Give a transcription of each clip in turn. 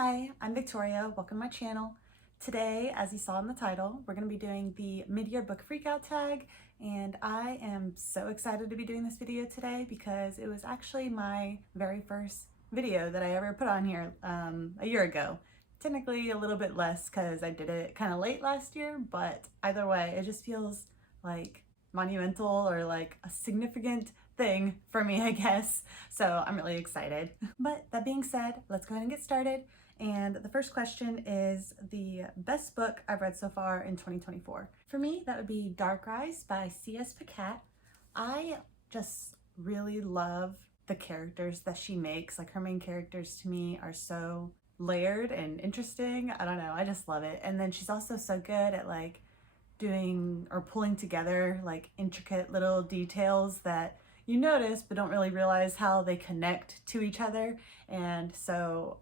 Hi, I'm Victoria. Welcome to my channel. Today, as you saw in the title, we're going to be doing the mid-year book freakout tag, and I am so excited to be doing this video today because it was actually my very first video that I ever put on here a year ago. Technically a little bit less because I did it kind of late last year, but either way, it just feels like monumental or like a significant thing for me, I guess. So I'm really excited. But that being said, let's go ahead and get started. And the first question is the best book I've read so far in 2024. For me, that would be Dark Rise by C.S. Pacat. I just really love the characters that she makes. Like, her main characters to me are so layered and interesting. I don't know, I just love it. And then she's also so good at like doing or pulling together like intricate little details that you notice but don't really realize how they connect to each other. And so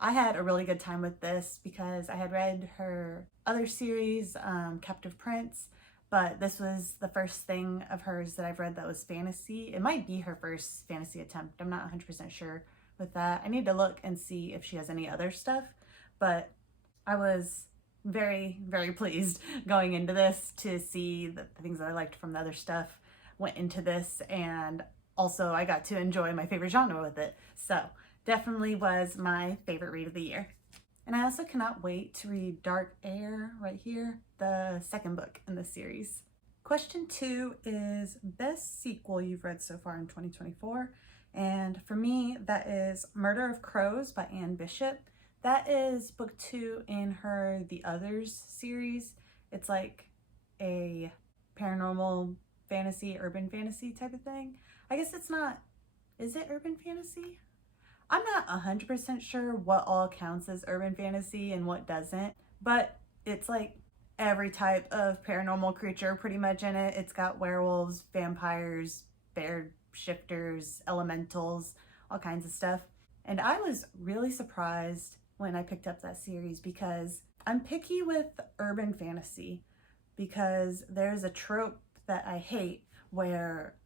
I had a really good time with this because I had read her other series, Captive Prince, but this was the first thing of hers that I've read that was fantasy. It might be her first fantasy attempt. I'm not 100% sure with that. I need to look and see if she has any other stuff, but I was very, very pleased going into this to see that the things that I liked from the other stuff went into this, and also I got to enjoy my favorite genre with it. So definitely was my favorite read of the year. And I also cannot wait to read Dark Air right here, the second book in the series. Question 2 is best sequel you've read so far in 2024. And for me, that is Murder of Crows by Anne Bishop. That is book 2 in her The Others series. It's like a paranormal fantasy, urban fantasy type of thing. I guess it's not, is it urban fantasy? I'm not 100% sure what all counts as urban fantasy and what doesn't, but it's like every type of paranormal creature pretty much in it. It's got werewolves, vampires, bear shifters, elementals, all kinds of stuff. And I was really surprised when I picked up that series because I'm picky with urban fantasy because there's a trope that I hate where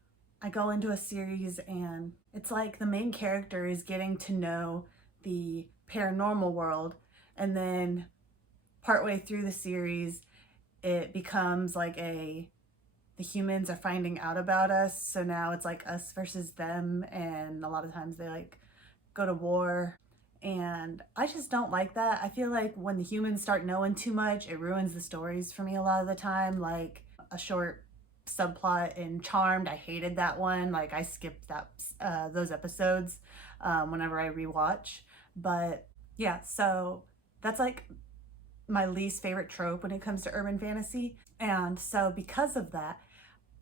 I go into a series and it's like the main character is getting to know the paranormal world, and then partway through the series it becomes like the humans are finding out about us, so now it's like us versus them, and a lot of times they like go to war, and I just don't like that. I feel like when the humans start knowing too much, it ruins the stories for me a lot of the time. Like a short subplot in Charmed, I hated that one. Like I skipped that those episodes whenever I rewatch. But yeah, so that's like my least favorite trope when it comes to urban fantasy. And so because of that,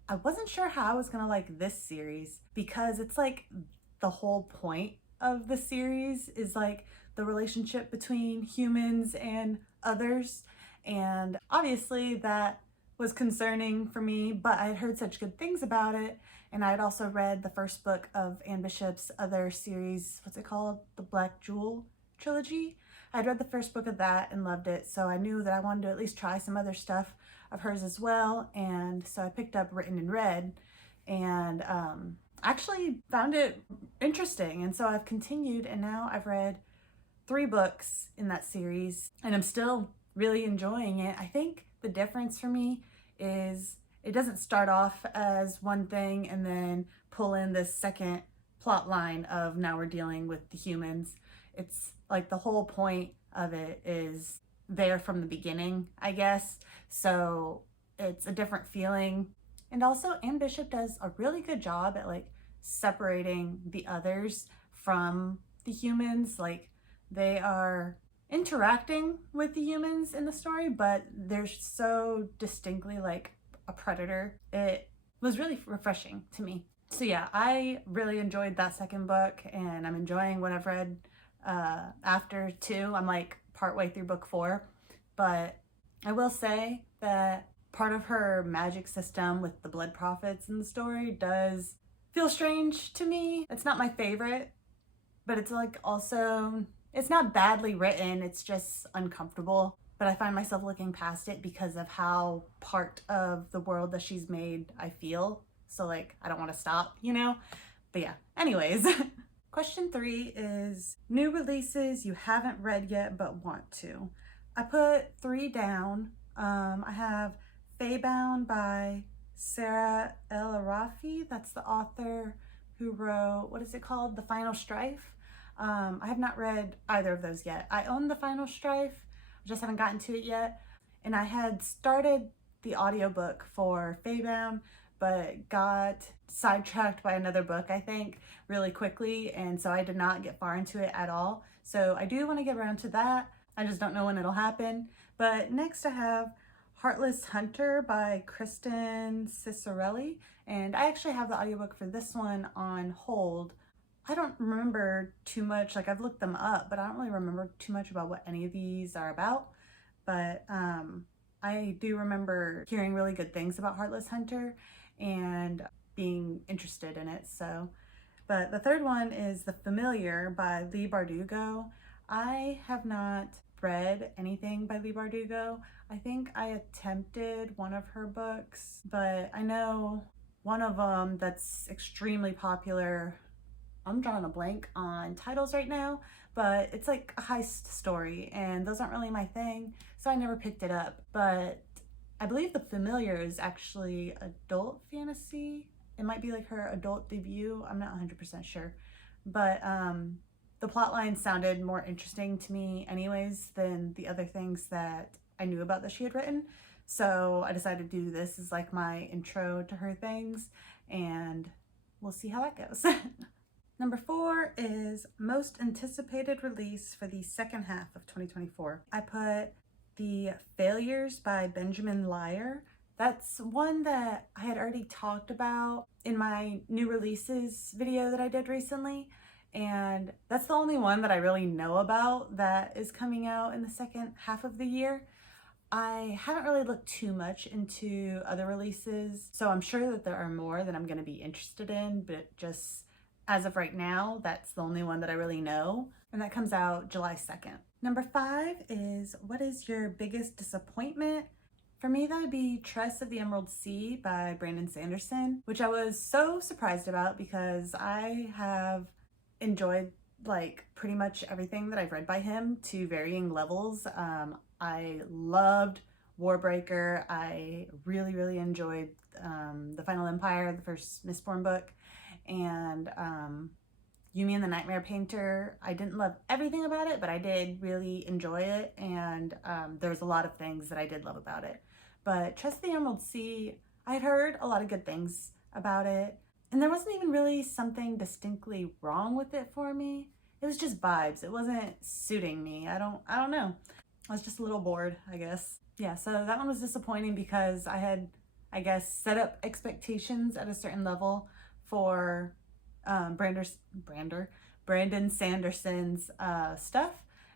I wasn't sure how I was gonna like this series because it's like the whole point of the series is like the relationship between humans and others. And obviously that was concerning for me, but I had heard such good things about it. And I had also read the first book of Anne Bishop's other series, what's it called? The Black Jewel trilogy. I'd read the first book of that and loved it, so I knew that I wanted to at least try some other stuff of hers as well. And so I picked up Written in Red and actually found it interesting. And so I've continued, and now I've read 3 books in that series and I'm still really enjoying it. I think the difference for me is it doesn't start off as one thing and then pull in this second plot line of now we're dealing with the humans. It's like the whole point of it is there from the beginning, I guess. So it's a different feeling. And also Anne Bishop does a really good job at like separating the others from the humans. Like they are interacting with the humans in the story, but they're so distinctly like a predator. It was really refreshing to me. So yeah, I really enjoyed that second book, and I'm enjoying what I've read after too. I'm like partway through book 4, but I will say that part of her magic system with the blood prophets in the story does feel strange to me. It's not my favorite, but it's like also, it's not badly written, it's just uncomfortable. But I find myself looking past it because of how part of the world that she's made I feel. So like, I don't want to stop, you know? But yeah, anyways. Question 3 is new releases you haven't read yet but want to. I put 3 down. I have Faybound by Sarah El Arafi. That's the author who wrote, what is it called? The Final Strife. I have not read either of those yet. I own The Final Strife, I just haven't gotten to it yet. And I had started the audiobook for Faybound, but got sidetracked by another book, I think, really quickly. And so I did not get far into it at all. So I do want to get around to that. I just don't know when it'll happen. But next I have Heartless Hunter by Kristen Cicerelli. And I actually have the audiobook for this one on hold. I don't remember too much, like I've looked them up, but I don't really remember too much about what any of these are about. But I do remember hearing really good things about Heartless Hunter and being interested in it. So, but the third one is The Familiar by Leigh Bardugo. I have not read anything by Leigh Bardugo. I think I attempted one of her books, but I know one of them that's extremely popular. I'm drawing a blank on titles right now, but it's like a heist story, and those aren't really my thing, so I never picked it up. But I believe The Familiar is actually adult fantasy. It might be like her adult debut. I'm not 100% sure. But the plotline sounded more interesting to me anyways than the other things that I knew about that she had written. So I decided to do this as like my intro to her things, and we'll see how that goes. Number 4 is most anticipated release for the second half of 2024. I put The Failures by Benjamin Lyer. That's one that I had already talked about in my new releases video that I did recently. And that's the only one that I really know about that is coming out in the second half of the year. I haven't really looked too much into other releases, so I'm sure that there are more that I'm going to be interested in, but just as of right now, that's the only one that I really know, and that comes out July 2nd. Number 5 is what is your biggest disappointment? For me, that would be Tress of the Emerald Sea by Brandon Sanderson, which I was so surprised about because I have enjoyed like pretty much everything that I've read by him to varying levels. I loved Warbreaker. I really enjoyed The Final Empire, the first Mistborn book, and Yumi and the Nightmare Painter. I didn't love everything about it, but I did really enjoy it, and there was a lot of things that I did love about it. But Trust the Emerald Sea, I had heard a lot of good things about it, and there wasn't even really something distinctly wrong with it for me. It was just vibes. It wasn't suiting me. I don't know. I was just a little bored, I guess. Yeah, so that one was disappointing because I had, I guess, set up expectations at a certain level for Brandon Sanderson's stuff,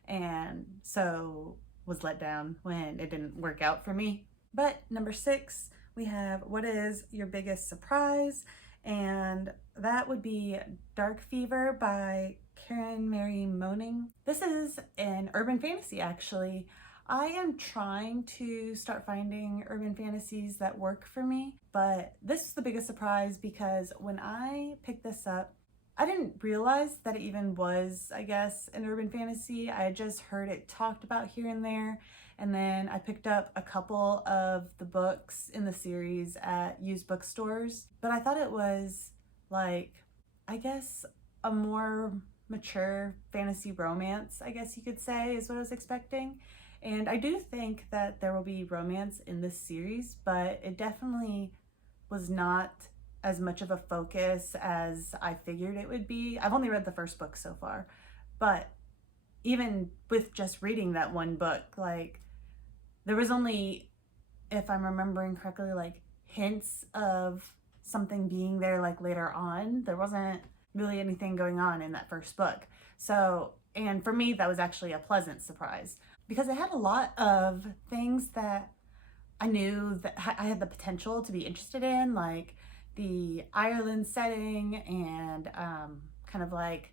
and so was let down when it didn't work out for me. But number 6, we have what is your biggest surprise, and that would be Dark Fever by Karen Mary Moaning. This is an urban fantasy, actually. I am trying to start finding urban fantasies that work for me, but this is the biggest surprise because when I picked this up, I didn't realize that it even was, I guess, an urban fantasy. I had just heard it talked about here and there, and then I picked up a couple of the books in the series at used bookstores, but I thought it was like, I guess, a more mature fantasy romance, I guess you could say, is what I was expecting. And I do think that there will be romance in this series, but it definitely was not as much of a focus as I figured it would be. I've only read the first book so far, but even with just reading that one book, like, there was only, if I'm remembering correctly, like hints of something being there like later on. There wasn't really anything going on in that first book. So, and for me, that was actually a pleasant surprise because it had a lot of things that I knew that I had the potential to be interested in, like the Ireland setting and kind of like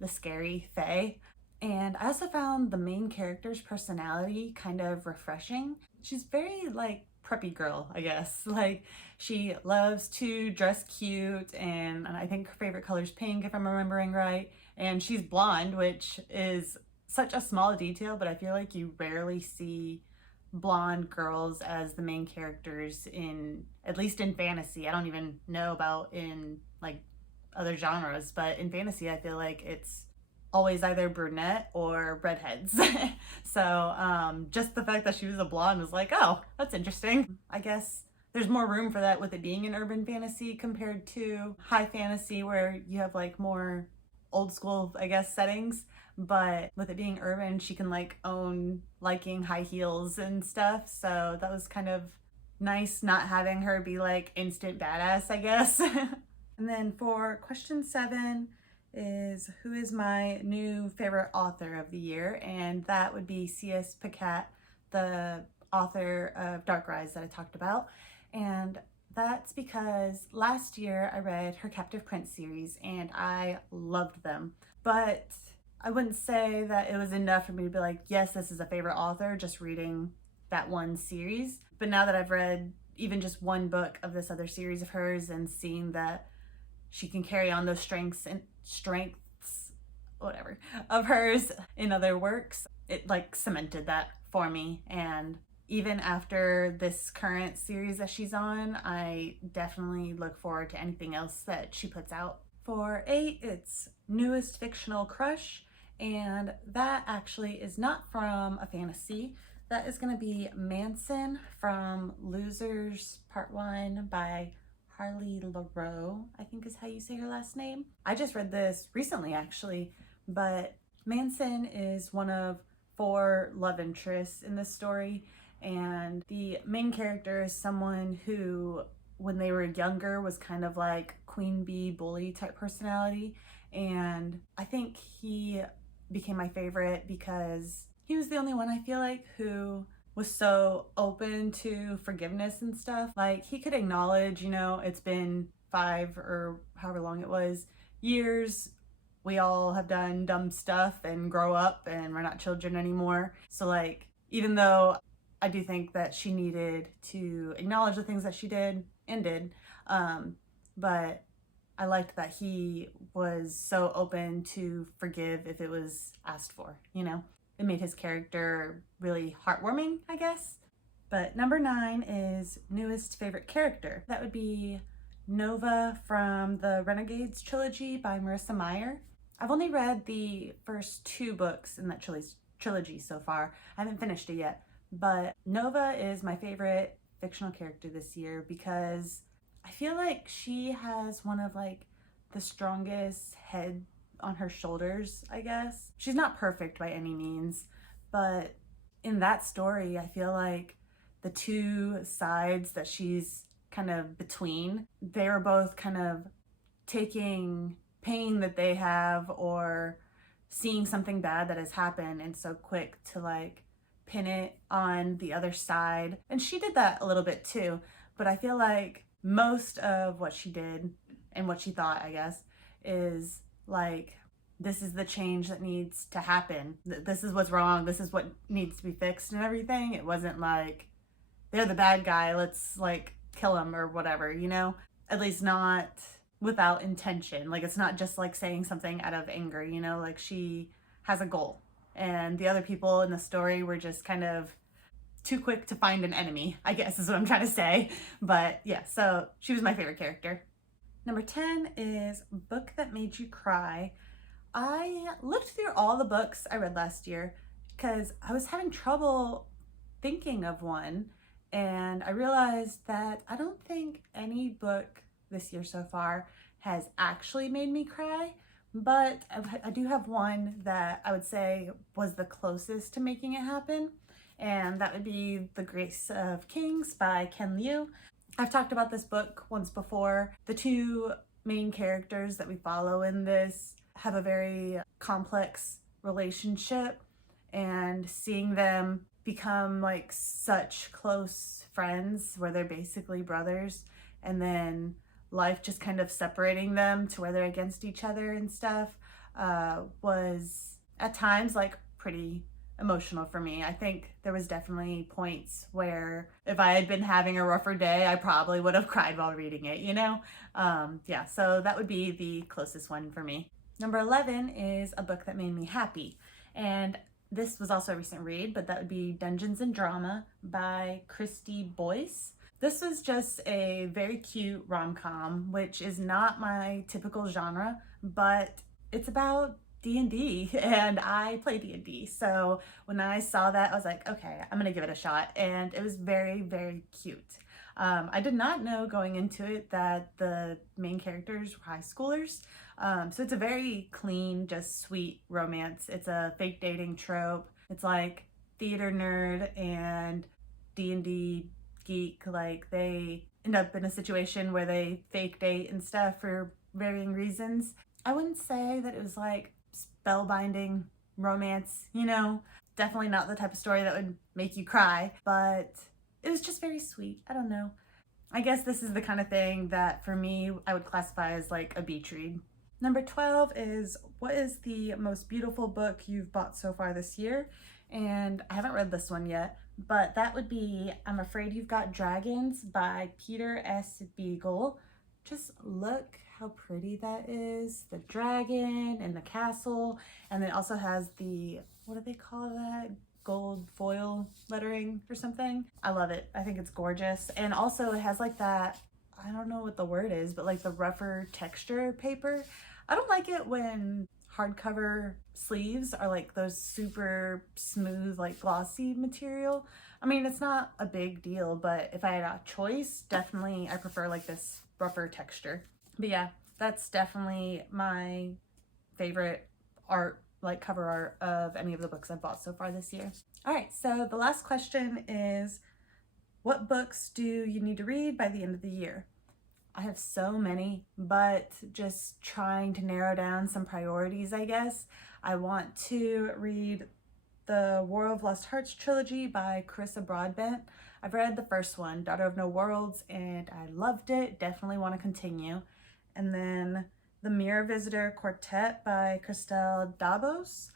the scary fae. And I also found the main character's personality kind of refreshing. She's very like preppy girl, I guess. Like, she loves to dress cute, and I think her favorite color is pink, if I'm remembering right. And she's blonde, which is such a small detail, but I feel like you rarely see blonde girls as the main characters in, at least in fantasy. I don't even know about in like other genres, but in fantasy I feel like it's always either brunette or redheads. So just the fact that she was a blonde was like, oh, that's interesting. I guess there's more room for that with it being an urban fantasy compared to high fantasy, where you have like more old school, I guess, settings. But with it being urban, she can like own liking high heels and stuff. So that was kind of nice, not having her be like instant badass, I guess. And then for question 7 is, who is my new favorite author of the year? And that would be C.S. Pacat, the author of Dark Rise that I talked about. And that's because last year I read her Captive Prince series and I loved them. But I wouldn't say that it was enough for me to be like, yes, this is a favorite author, just reading that one series. But now that I've read even just one book of this other series of hers and seeing that she can carry on those strengths whatever of hers in other works, it like cemented that for me. And even after this current series that she's on, I definitely look forward to anything else that she puts out. For 8, it's newest fictional crush, and that actually is not from a fantasy. That is going to be Manson from Losers Part 1 by Harley LaRoe, I think is how you say her last name. I just read this recently actually, but Manson is one of 4 love interests in this story, and the main character is someone who, when they were younger, was kind of like queen bee bully type personality. And I think he became my favorite because he was the only one, I feel like, who was so open to forgiveness and stuff. Like, he could acknowledge, you know, it's been 5 or however long it was years, we all have done dumb stuff and grow up and we're not children anymore. So like, even though I do think that she needed to acknowledge the things that she did and did, but I liked that he was so open to forgive if it was asked for, you know? It made his character really heartwarming, I guess. But number 9 is newest favorite character. That would be Nova from the Renegades trilogy by Marissa Meyer. I've only read the first 2 books in that trilogy so far. I haven't finished it yet, but Nova is my favorite fictional character this year because I feel like she has one of like the strongest head on her shoulders, I guess. She's not perfect by any means, but in that story, I feel like the 2 sides that she's kind of between, they were both kind of taking pain that they have or seeing something bad that has happened and so quick to like pin it on the other side. And she did that a little bit too, but I feel like most of what she did and what she thought, I guess, is like, this is the change that needs to happen. This is what's wrong. This is what needs to be fixed and everything. It wasn't like, they're the bad guy, let's like kill him or whatever, you know? At least not without intention. Like, it's not just like saying something out of anger, you know? Like, she has a goal. And the other people in the story were just kind of too quick to find an enemy, I guess is what I'm trying to say. But yeah, so she was my favorite character. Number 10 is book that made you cry. I looked through all the books I read last year because I was having trouble thinking of one, and I realized that I don't think any book this year so far has actually made me cry, but I do have one that I would say was the closest to making it happen, and that would be The Grace of Kings by Ken Liu. I've talked about this book once before. The 2 main characters that we follow in this have a very complex relationship, and seeing them become like such close friends where they're basically brothers, and then life just kind of separating them to where they're against each other and stuff, was at times like pretty emotional for me. I think there was definitely points where if I had been having a rougher day, I probably would have cried while reading it, you know? Yeah, so that would be the closest one for me. Number 11 is a book that made me happy. And this was also a recent read, but that would be Dungeons and Drama by Christy Boyce. This was just a very cute rom-com, which is not my typical genre, but it's about D&D and I play D&D. So when I saw that, I was like, okay, I'm gonna give it a shot. And it was very, very cute. I did not know going into it that the main characters were high schoolers. So it's a very clean, just sweet romance. It's a fake dating trope. It's like theater nerd and D&D geek, like they end up in a situation where they fake date and stuff for varying reasons. I wouldn't say that it was like spellbinding romance, you know, definitely not the type of story that would make you cry, but it was just very sweet. I don't know. I guess this is the kind of thing that for me, I would classify as like a beach read. Number 12 is, what is the most beautiful book you've bought so far this year? And I haven't read this one yet, but that would be I'm Afraid You've Got Dragons by Peter S. Beagle. Just look how pretty that is. The dragon and the castle, and it also has the, what do they call that? Gold foil lettering or something. I love it. I think it's gorgeous. And also it has like that, I don't know what the word is, but like the rougher texture paper. I don't like it when hardcover sleeves are like those super smooth, like glossy material. I mean, it's not a big deal, but if I had a choice, definitely I prefer like this rougher texture. But yeah, that's definitely my favorite art, like cover art of any of the books I've bought so far this year. All right, so the last question is, what books do you need to read by the end of the year? I have so many, but just trying to narrow down some priorities, I guess. I want to read the War of Lost Hearts trilogy by Carissa Broadbent. I've read the first one, Daughter of No Worlds, and I loved it. Definitely want to continue. And then the Mirror Visitor Quartet by Christelle Dabos.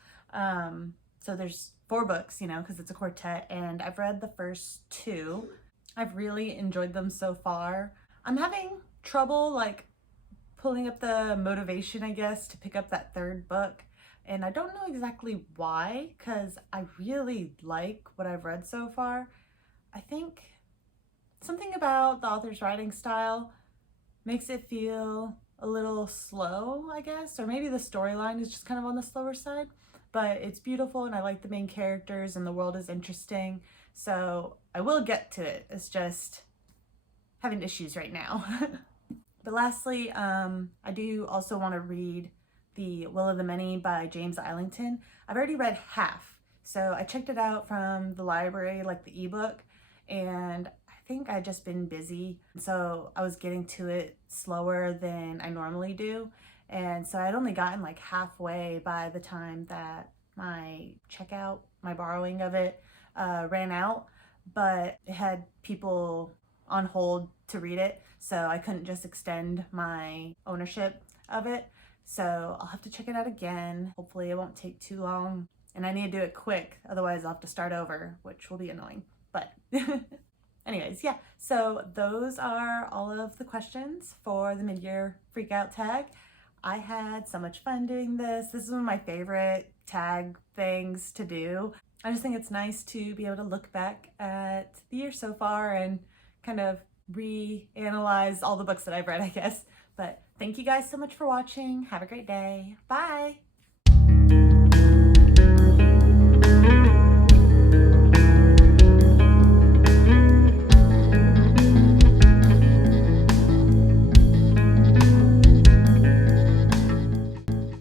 So there's 4 books, you know, because it's a quartet, and I've read the first 2. I've really enjoyed them so far. I'm having trouble like pulling up the motivation, I guess, to pick up that 3rd book. And I don't know exactly why, because I really like what I've read so far. I think something about the author's writing style makes it feel a little slow, I guess, or maybe the storyline is just kind of on the slower side, but it's beautiful and I like the main characters and the world is interesting. So I will get to it. It's just having issues right now. But lastly, I do also want to read The Will of the Many by James Islington. I've already read half, so I checked it out from the library, like the ebook, and I think I'd just been busy, so I was getting to it slower than I normally do, and so I'd only gotten like halfway by the time that my checkout, my borrowing of it, ran out, but it had people on hold to read it, so I couldn't just extend my ownership of it. So I'll have to check it out again. Hopefully it won't take too long, and I need to do it quick, otherwise I'll have to start over, which will be annoying. But anyways, yeah, so those are all of the questions for the mid-year freakout tag. I had so much fun doing this. This is one of my favorite tag things to do. I just think it's nice to be able to look back at the year so far and kind of reanalyze all the books that I've read, I guess. But thank you guys so much for watching. Have a great day. Bye!